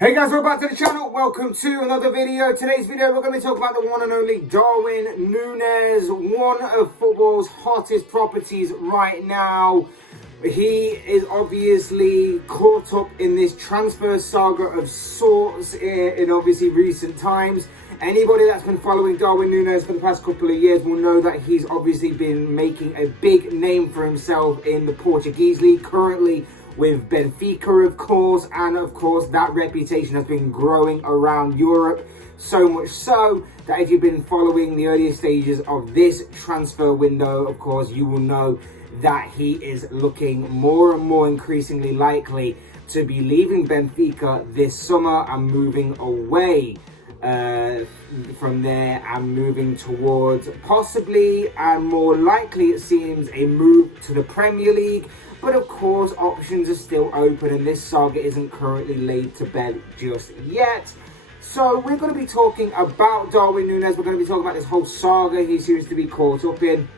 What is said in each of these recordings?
Hey guys, welcome back to the channel. Welcome to another video. Today's video we're going to be talking about the one and only Darwin Nunez, one of football's hottest properties right now. He is obviously caught up in this transfer saga of sorts in obviously recent times. Anybody that's been following Darwin Nunez for the past couple of years will know that he's obviously been making a big name for himself in the Portuguese league, currently with Benfica, of course, and of course that reputation has been growing around Europe, so much so that if you've been following the earlier stages of this transfer window, of course, you will know that he is looking more and more increasingly likely to be leaving Benfica this summer and moving away from there and moving towards possibly and more likely, it seems, a move to the Premier League. But of course, options are still open and this saga isn't currently laid to bed just yet. So we're going to be talking about Darwin Nunez. We're going to be talking about this whole saga he seems to be caught up in.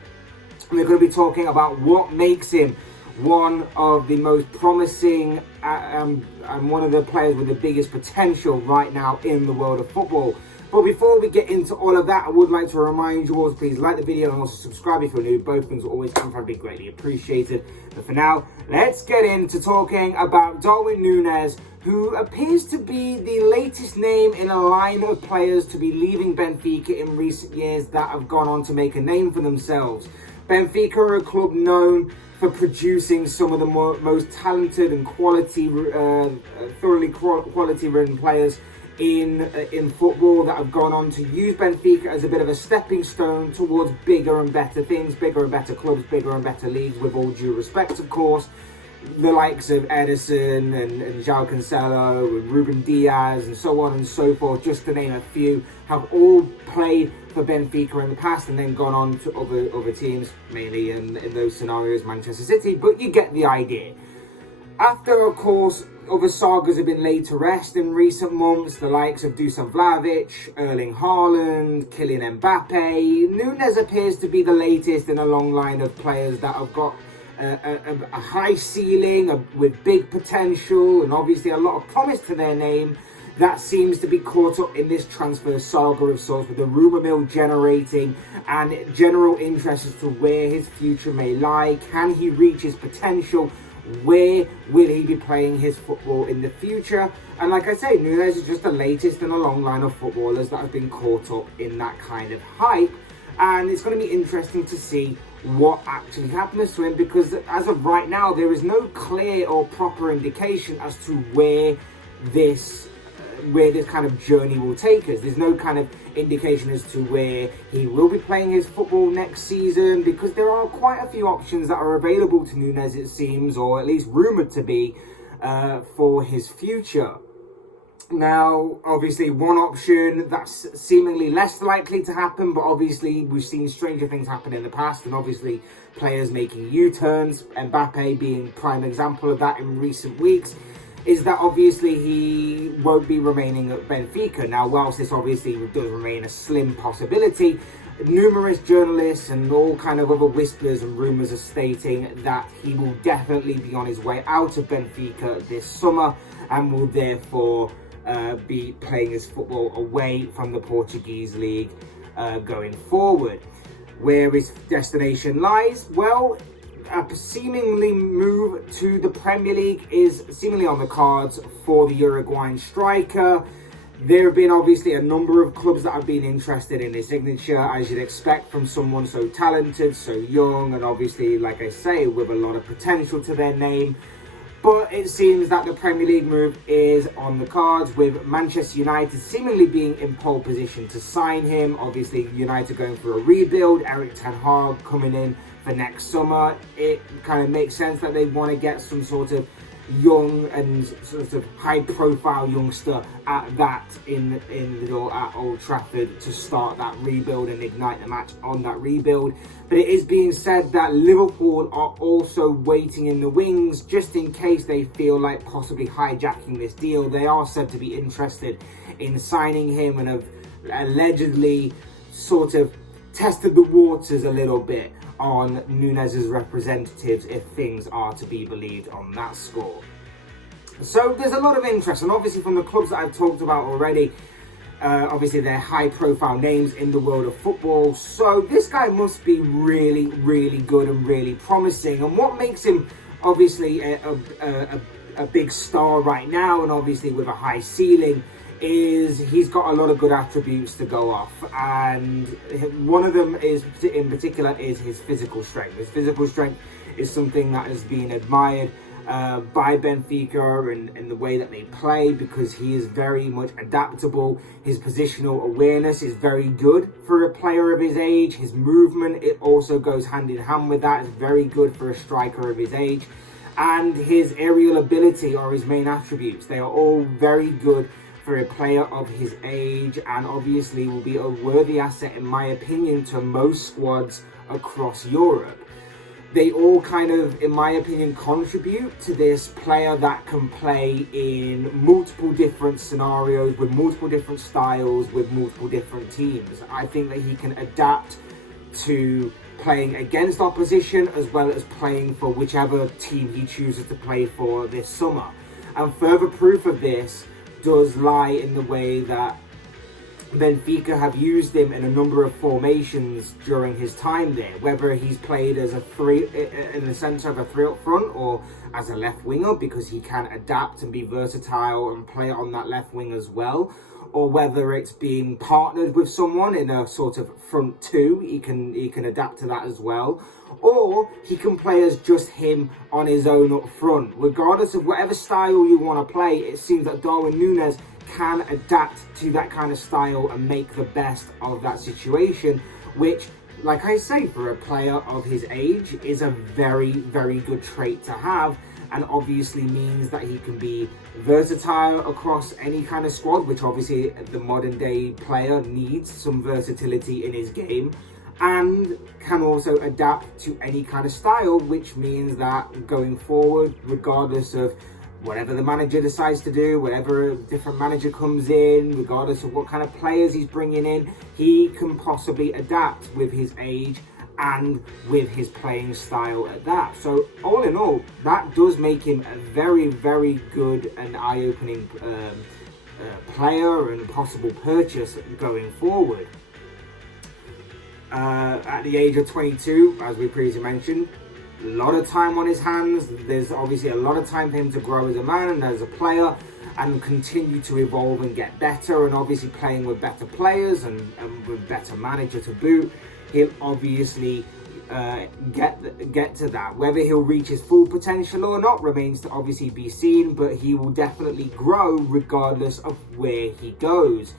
We're going to be talking about what makes him one of the most promising and one of the players with the biggest potential right now in the world of football. But before we get into all of that, I would like to remind you all to please like the video and also subscribe if you're new. Both things are always incredibly greatly appreciated. But for now, let's get into talking about Darwin Nunez, who appears to be the latest name in a line of players to be leaving Benfica in recent years that have gone on to make a name for themselves. Benfica are a club known for producing some of the most talented and thoroughly quality-ridden players in football that have gone on to use Benfica as a bit of a stepping stone towards bigger and better things, bigger and better clubs, bigger and better leagues, with all due respect, of course. The likes of Edison and João Cancelo and Ruben Diaz and so on and so forth, just to name a few, have all played for Benfica in the past and then gone on to other teams, mainly in those scenarios Manchester City, but you get the idea. After, of course, other sagas have been laid to rest in recent months, the likes of Dusan Vlahovic, Erling Haaland, Kylian Mbappe, Nunez appears to be the latest in a long line of players that have got a high ceiling with big potential and obviously a lot of promise to their name that seems to be caught up in this transfer saga of sorts, with the rumour mill generating and general interest as to where his future may lie. Can he reach his potential? Where will he be playing his football in the future? And like I say, Nunez is just the latest in a long line of footballers that have been caught up in that kind of hype, and it's going to be interesting to see what actually happens to him, because as of right now there is no clear or proper indication as to where this kind of journey will take us. There's no kind of indication as to where he will be playing his football next season, because there are quite a few options that are available to Nunez, it seems, or at least rumoured to be, for his future. Now, obviously, one option that's seemingly less likely to happen, but obviously we've seen stranger things happen in the past, and obviously players making U-turns, Mbappe being prime example of that in recent weeks, is that obviously he won't be remaining at Benfica. Now, whilst this obviously does remain a slim possibility, numerous journalists and all kind of other whispers and rumours are stating that he will definitely be on his way out of Benfica this summer and will therefore be playing his football away from the Portuguese league going forward. Where his destination lies, well, a seemingly move to the Premier League is seemingly on the cards for the Uruguayan striker. There have been obviously a number of clubs that have been interested in his signature, as you'd expect from someone so talented, so young, and obviously, like I say, with a lot of potential to their name. But it seems that the Premier League move is on the cards, with Manchester United seemingly being in pole position to sign him. Obviously, United going for a rebuild, Erik ten Hag coming in for next summer. It kind of makes sense that they want to get some sort of young and sort of high-profile youngster at that at Old Trafford to start that rebuild and ignite the match on that rebuild. But it is being said that Liverpool are also waiting in the wings just in case they feel like possibly hijacking this deal. They are said to be interested in signing him and have allegedly sort of tested the waters a little bit on Nunez's representatives, if things are to be believed on that score. So there's a lot of interest, and obviously from the clubs that I've talked about already, obviously they're high-profile names in the world of football. So this guy must be really, really good and really promising. And what makes him obviously a big star right now, and obviously with a high ceiling, is he's got a lot of good attributes to go off, and one of them is in particular is his physical strength. His physical strength is something that has been admired by Benfica and the way that they play, because he is very much adaptable. His positional awareness is very good for a player of his age. His movement, it also goes hand in hand with that. It's very good for a striker of his age. And his aerial ability are his main attributes. They are all very good for a player of his age, and obviously will be a worthy asset, in my opinion, to most squads across Europe. They all kind of, in my opinion, contribute to this player that can play in multiple different scenarios, with multiple different styles, with multiple different teams. I think that he can adapt to playing against opposition, as well as playing for whichever team he chooses to play for this summer. And further proof of this does lie in the way that Benfica have used him in a number of formations during his time there, whether he's played as a three in the centre of a three up front, or as a left winger, because he can adapt and be versatile and play on that left wing as well, or whether it's being partnered with someone in a sort of front two, he can adapt to that as well, or he can play as just him on his own up front. Regardless of whatever style you want to play, it seems that Darwin Nunez can adapt to that kind of style and make the best of that situation, which, like I say, for a player of his age is a very, very good trait to have, and obviously means that he can be versatile across any kind of squad, which obviously the modern day player needs some versatility in his game, and can also adapt to any kind of style, which means that going forward, regardless of whatever the manager decides to do, whatever different manager comes in, regardless of what kind of players he's bringing in, he can possibly adapt with his age and with his playing style at that. So all in all, that does make him a very, very good and eye-opening player and possible purchase going forward. At the age of 22, as we previously mentioned, a lot of time on his hands. There's obviously a lot of time for him to grow as a man and as a player, and continue to evolve and get better, and obviously playing with better players and with better manager to boot, he'll obviously get to that. Whether he'll reach his full potential or not remains to obviously be seen, but he will definitely grow regardless of where he goes.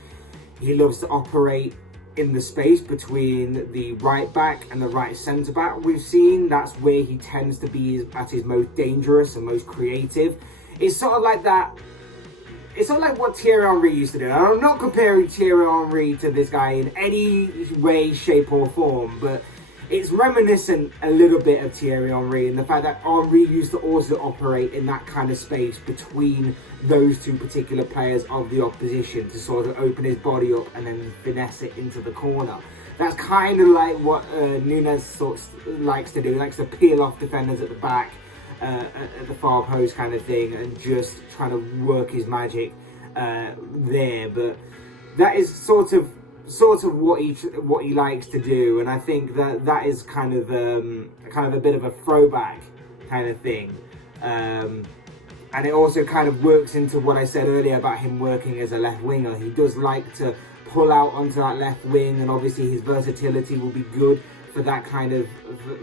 He loves to operate in the space between the right back and the right centre back. We've seen that's where he tends to be at his most dangerous and most creative. It's sort of like that. It's sort of like what Thierry Henry used to do. And I'm not comparing Thierry Henry to this guy in any way, shape or form, but it's reminiscent a little bit of Thierry Henry, and the fact that Henry used to also operate in that kind of space between those two particular players of the opposition to sort of open his body up and then finesse it into the corner. That's kind of like what Nunez sort of likes to do. He likes to peel off defenders at the back, at the far post kind of thing, and just trying to work his magic there. But that is sort of what he likes to do, and I think that is kind of a bit of a throwback kind of thing, and it also kind of works into what I said earlier about him working as a left winger. He does like to pull out onto that left wing, and obviously his versatility will be good for that kind of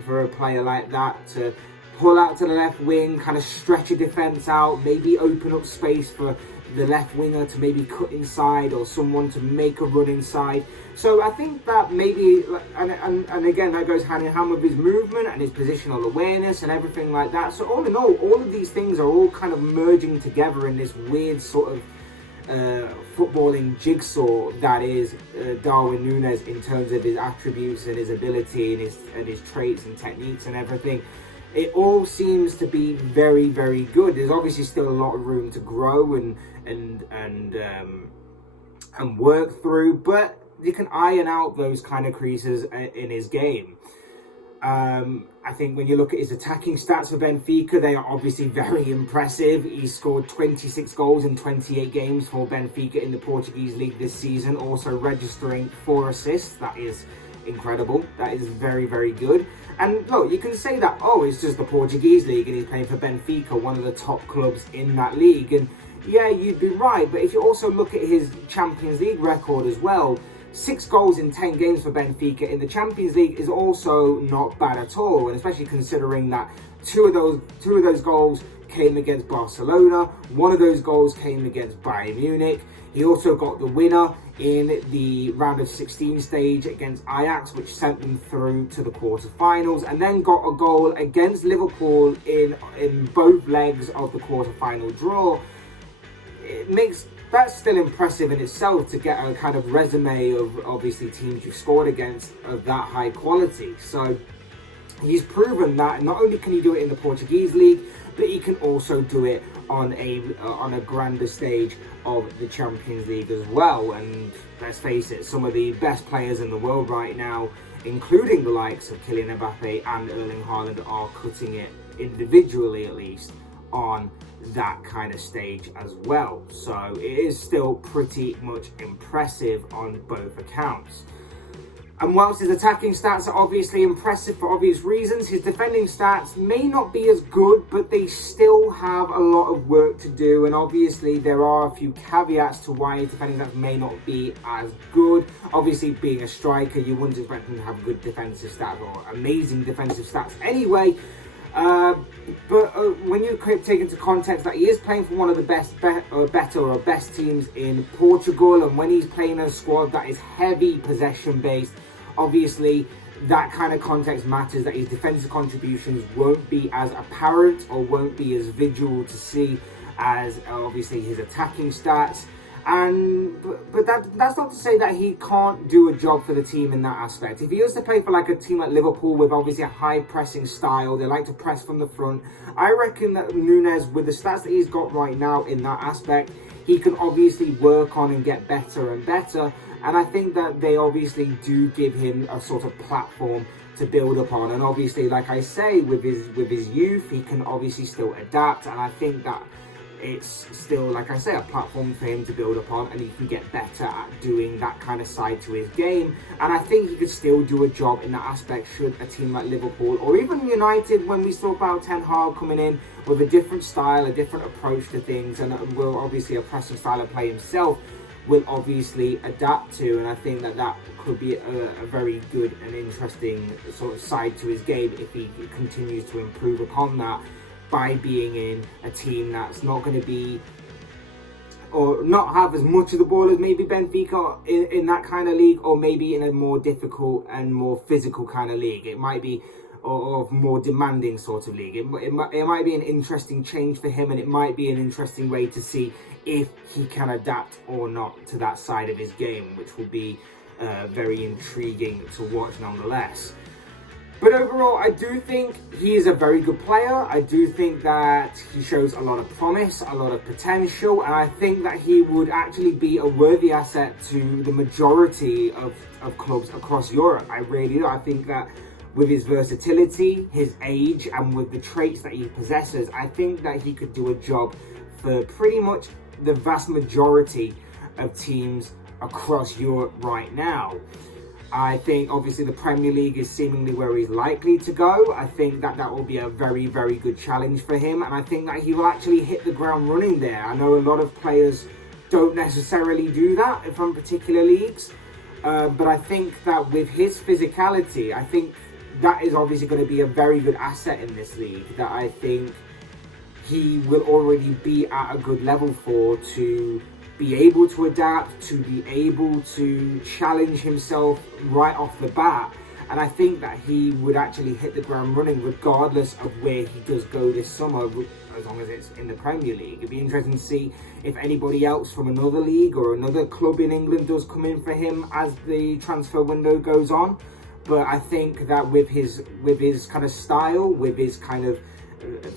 for a player like that, to pull out to the left wing, kind of stretch a defense out, maybe open up space for the left winger to maybe cut inside, or someone to make a run inside. So I think that maybe, and again, that goes hand in hand with his movement and his positional awareness and everything like that. So all in all of these things are all kind of merging together in this weird sort of footballing jigsaw that is Darwin Nunez, in terms of his attributes and his ability and his traits and techniques and everything. It all seems to be very, very good. There's obviously still a lot of room to grow and work through, but you can iron out those kind of creases in his game. I think when you look at his attacking stats for Benfica, they are obviously very impressive. He scored 26 goals in 28 games for Benfica in the Portuguese league this season, also registering 4 assists. That is incredible. That is very, very good. And look, you can say that, oh, it's just the Portuguese league and he's playing for Benfica, one of the top clubs in that league. And yeah, you'd be right. But if you also look at his Champions League record as well, 6 goals in 10 games for Benfica in the Champions League is also not bad at all, and especially considering that two of those goals came against Barcelona, one of those goals came against Bayern Munich. He also got the winner in the round of 16 stage against Ajax, which sent them through to the quarterfinals, and then got a goal against Liverpool in both legs of the quarterfinal draw. That's still impressive in itself, to get a kind of resume of obviously teams you've scored against of that high quality. So he's proven that not only can he do it in the Portuguese league, but he can also do it on a grander stage of the Champions League as well. And let's face it, some of the best players in the world right now, including the likes of Kylian Mbappe and Erling Haaland, are cutting it individually, at least, on that kind of stage as well. So it is still pretty much impressive on both accounts. And whilst his attacking stats are obviously impressive for obvious reasons, his defending stats may not be as good, but they still have a lot of work to do. And obviously there are a few caveats to why his defending stats may not be as good. Obviously, being a striker, you wouldn't expect him to have good defensive stats or amazing defensive stats anyway. But when you take into context that he is playing for one of the best teams in Portugal, and when he's playing a squad that is heavy possession based, obviously that kind of context matters, that his defensive contributions won't be as apparent or won't be as visual to see as obviously his attacking stats. But that's not to say that he can't do a job for the team in that aspect. If he was to play for like a team like Liverpool with obviously a high pressing style, they like to press from the front, I reckon that Nunez, with the stats that he's got right now in that aspect, he can obviously work on and get better and better. And I think that they obviously do give him a sort of platform to build upon. And obviously, like I say, with his youth, he can obviously still adapt. And I think that it's still, like I say, a platform for him to build upon, and he can get better at doing that kind of side to his game. And I think he could still do a job in that aspect should a team like Liverpool or even United, when we talk about Ten Hag coming in with a different style, a different approach to things, and will obviously a pressing style of play himself, will obviously adapt to. And I think that could be a very good and interesting sort of side to his game if he continues to improve upon that, by being in a team that's not going to be, or not have as much of the ball as maybe Benfica in that kind of league, or maybe in a more difficult and more physical kind of league. It might be or more demanding sort of league. It might be an interesting change for him, and it might be an interesting way to see if he can adapt or not to that side of his game, which will be very intriguing to watch nonetheless. But overall, I do think he is a very good player. I do think that he shows a lot of promise, a lot of potential, and I think that he would actually be a worthy asset to the majority of clubs across Europe. I really do. I think that with his versatility, his age, and with the traits that he possesses, I think that he could do a job for pretty much the vast majority of teams across Europe right now. I think obviously the Premier League is seemingly where he's likely to go. I think that will be a very, very good challenge for him, and I think that he will actually hit the ground running there. I know a lot of players don't necessarily do that from particular leagues, but I think that with his physicality, I think that is obviously going to be a very good asset in this league, that I think he will already be at a good level for, to be able to adapt, to be able to challenge himself right off the bat. And I think that he would actually hit the ground running regardless of where he does go this summer, as long as it's in the Premier League. It'd be interesting to see if anybody else from another league or another club in England does come in for him as the transfer window goes on. But I think that with his kind of style, with his kind of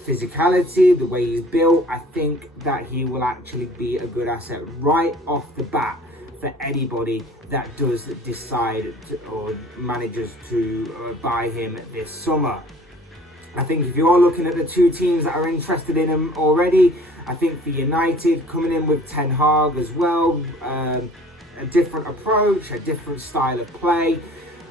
physicality, the way he's built, I think that he will actually be a good asset right off the bat for anybody that does decide to, or manages to buy him this summer. I think if you're looking at the two teams that are interested in him already, I think for United, coming in with Ten Hag as well, a different approach, a different style of play.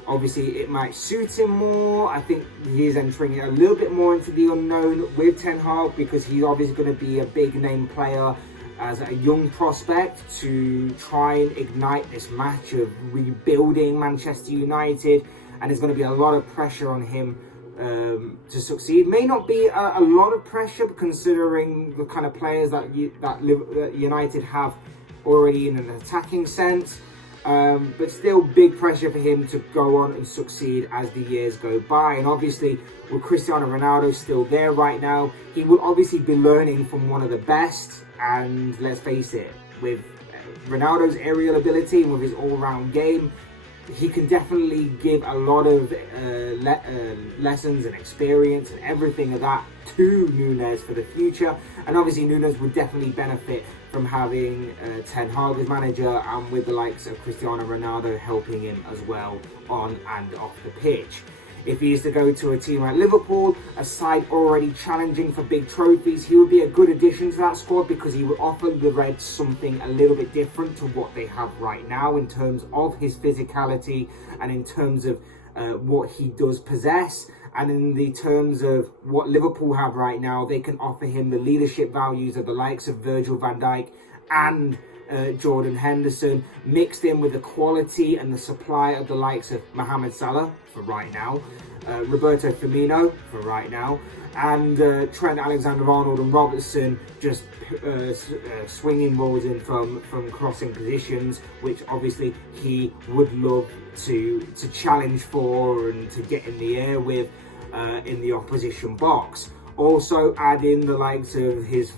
Obviously, it might suit him more. I think he's entering a little bit more into the unknown with Ten Hag, because he's obviously going to be a big name player as a young prospect to try and ignite this match of rebuilding Manchester United. And there's going to be a lot of pressure on him to succeed. May not be a lot of pressure considering the kind of players that United have already in an attacking sense, but still big pressure for him to go on and succeed as the years go by. And obviously with Cristiano Ronaldo still there right now, he will obviously be learning from one of the best. And let's face it, with Ronaldo's aerial ability and with his all-round game, he can definitely give a lot of lessons and experience and everything of that to Nunez for the future. And obviously Nunez would definitely benefit from having Ten Hag as manager, and with the likes of Cristiano Ronaldo helping him as well on and off the pitch. If he is to go to a team like Liverpool, a side already challenging for big trophies, he would be a good addition to that squad, because he would offer the Reds something a little bit different to what they have right now in terms of his physicality and in terms of what he does possess. And in the terms of what Liverpool have right now, they can offer him the leadership values of the likes of Virgil van Dijk and Jordan Henderson, mixed in with the quality and the supply of the likes of Mohamed Salah for right now, Roberto Firmino for right now, and Trent Alexander-Arnold and Robertson just swinging balls in from crossing positions, which obviously he would love to challenge for and to get in the air with in the opposition box. Also add in the likes of his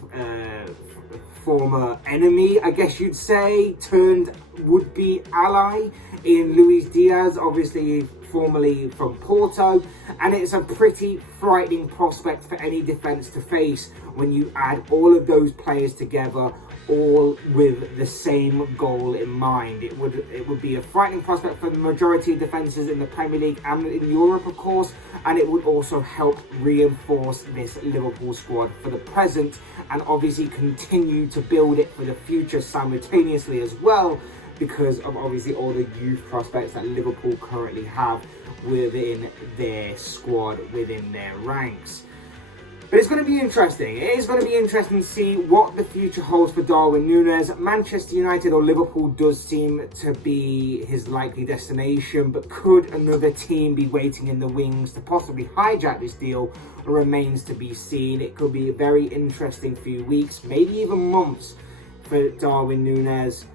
former enemy, I guess you'd say, turned would-be ally in Luis Diaz, obviously formerly from Porto, and it's a pretty frightening prospect for any defence to face when you add all of those players together, all with the same goal in mind. It would be a frightening prospect for the majority of defences in the Premier League and in Europe, of course, and it would also help reinforce this Liverpool squad for the present, and obviously continue to build it for the future simultaneously as well, because of obviously all the youth prospects that Liverpool currently have within their squad, within their ranks. But it's going to be interesting. It is going to be interesting to see what the future holds for Darwin Nunez. Manchester United or Liverpool does seem to be his likely destination, but could another team be waiting in the wings to possibly hijack this deal? Remains to be seen. It could be a very interesting few weeks, maybe even months, for Darwin Nunez.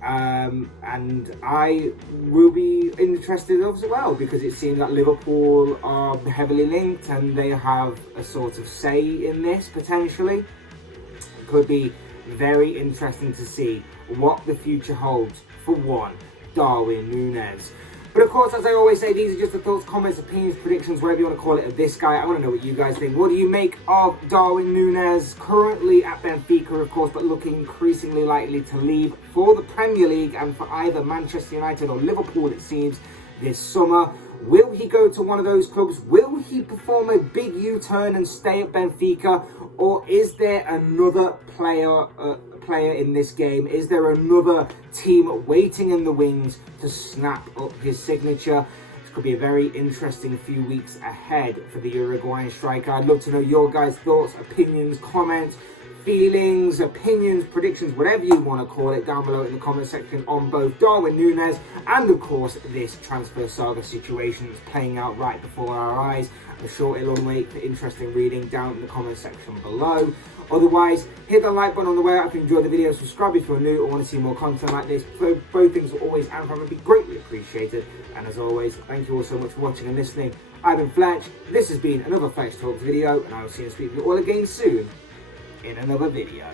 And I will be interested as well, because it seems that Liverpool are heavily linked and they have a sort of say in this potentially. It could be very interesting to see what the future holds for one Darwin Nunez. But of course, as I always say, these are just the thoughts, comments, opinions, predictions, whatever you want to call it, of this guy. I want to know what you guys think. What do you make of Darwin Nunez, currently at Benfica, of course, but looking increasingly likely to leave for the Premier League and for either Manchester United or Liverpool, it seems, this summer? Will he go to one of those clubs? Will he perform a big U-turn and stay at Benfica? Or is there another player in this game? Is there another team waiting in the wings to snap up his signature? This could be a very interesting few weeks ahead for the Uruguayan striker. I'd love to know your guys' thoughts, opinions, comments, feelings, opinions, predictions, whatever you want to call it, down below in the comment section on both Darwin Nunez and, of course, this transfer saga situation that's playing out right before our eyes. I'm sure it'll make for interesting reading down in the comment section below. Otherwise, hit the like button on the way out if you enjoyed the video, subscribe if you're new or want to see more content like this. Both things will always and from would be greatly appreciated. And as always, thank you all so much for watching and listening. I've been Fletch, this has been another Fletch Talks video, and I will see you and speak to you all again soon in another video.